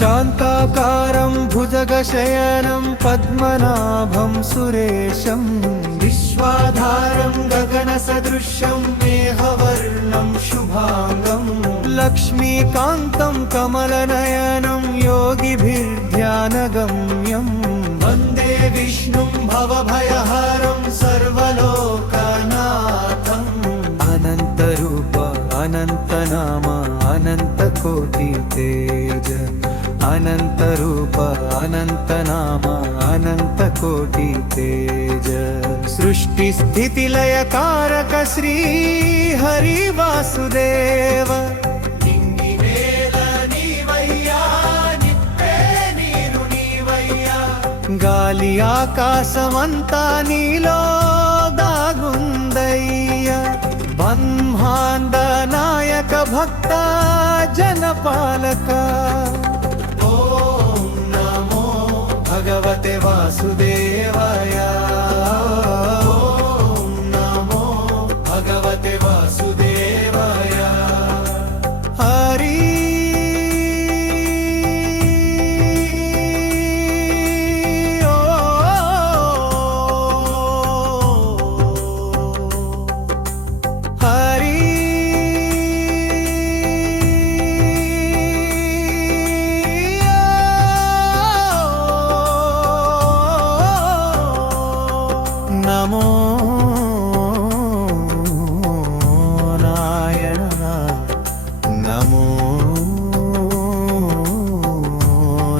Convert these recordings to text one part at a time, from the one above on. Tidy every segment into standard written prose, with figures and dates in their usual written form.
शान्ताकारं भुजगशयनं पद्मनाभं सुरेशं विश्वाधारं गगनसदृशं मेघवर्णं शुभांगं लक्ष्मीकान्तं कमलनयनं योगिभिर्ध्यानगम्यं वन्दे विष्णुं भवभयहरं सर्वलोकनाथम् अनन्तरूप अनन्तनाम अनन्तकोटि तेज अनन्तरूप अनन्तनाम अनन्तकोटि तेज सृष्टिस्थितिलयकारक श्री हरि वासुदेव గాలి ఆకాశమంతా నీలో దాగుందయ్య బ్రహ్మాండ నాయక భక్త జనపాలక ఓం నమో భగవతే వాసుదేవాయ ఓం నమో భగవతే వాసుదేవాయ హరి నమో నారాయణ నమో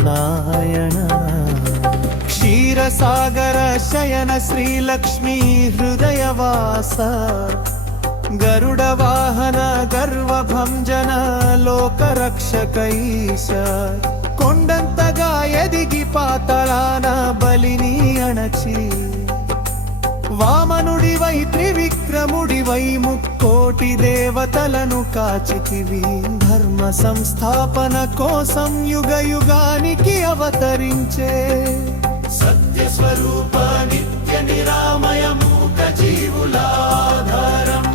నారాయణ క్షీరసాగర శయన శ్రీలక్ష్మీ హృదయవాస గరుడ వాహన గర్వభంజన లోకరక్షకైష కొండంతగా ఎదిగి పాతళాన బలిని అణచి వామనుడివై త్రివిక్రముడివై ముక్కోటి దేవతలను కాచితివి ధర్మ సంస్థాపన కోసం యుగ యుగానికి అవతరించే సత్య స్వరూప నిత్య నిరామయ మూక జీవులాధారం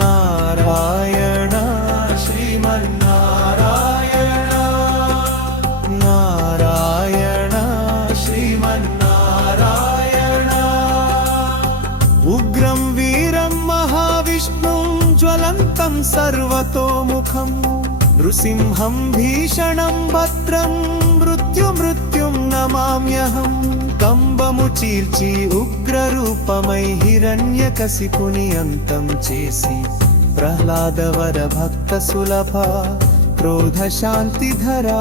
నారాయణ శ్రీమన్నారాయణ నారాయణ శ్రీమన్నారాయణ ఉగ్రం వీరం మహావిష్ణుం జ్వలంతం సర్వతోముఖం నృసింహం భీషణం భద్రం మృత్యుం నమామ్యహం కంబము చీల్చి ఉగ్రరూపమై హిరణ్యకశిపుని అంతం చేసి ప్రహ్లాదవర భక్త సులభ క్రోధ శాంతిధరా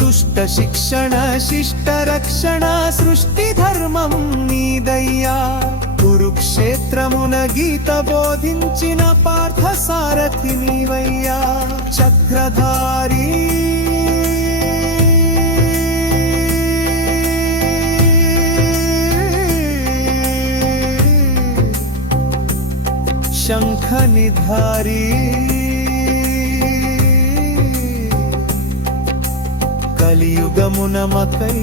దుష్ట శిక్షణ శిష్ట రక్షణ సృష్టి ధర్మం నీదయ్యా కురుక్షేత్రమున గీత బోధించిన పార్థ సారథి నీవయ్యా చక్రధారి శంఖనిధారి కలియుగమునమకై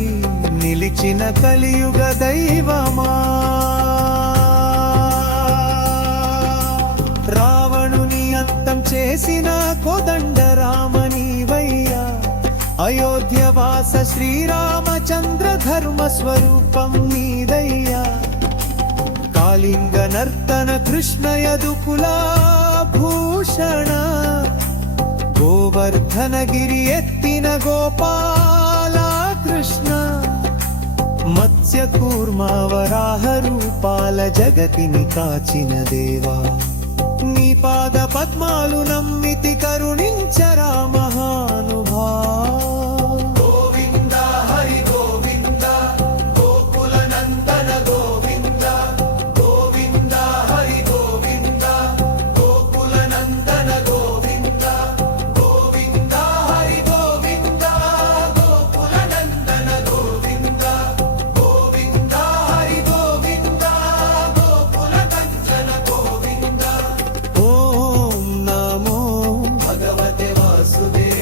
నిలిచిన కలియుగ దైవమా రావణుని అంతం చేసిన కోదండ రామనీవయ్యా అయోధ్యవాస శ్రీరామచంద్ర ధర్మ స్వరూపం నీదయ్యా కాళింగ నర్తన కృష్ణ యదుకులా భూషణ గోవర్ధనగిరి ఎత్తిన గోపాల కృష్ణ మత్స్య కూర్మ వరాహ రూపాల జగతిని కాచిన దేవా నీ పాద పద్మాలు నమ్మితి కరుణించరా మహానుభా గోవింద హరి గోవింద గోకుల నందన గోవింద గోవింద హరి గోవింద గోకుల నందన గోవింద గోవింద హరి గోవింద గోకుల నందన గోవింద గోవింద హరి గోవింద గోకుల నందన గోవింద ఓం నమో భగవతే వాసుదేవాయ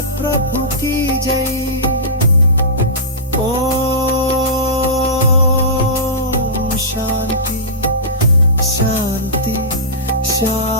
जगन्नाथ प्रभु की जय। ओम शांति शांति शांति।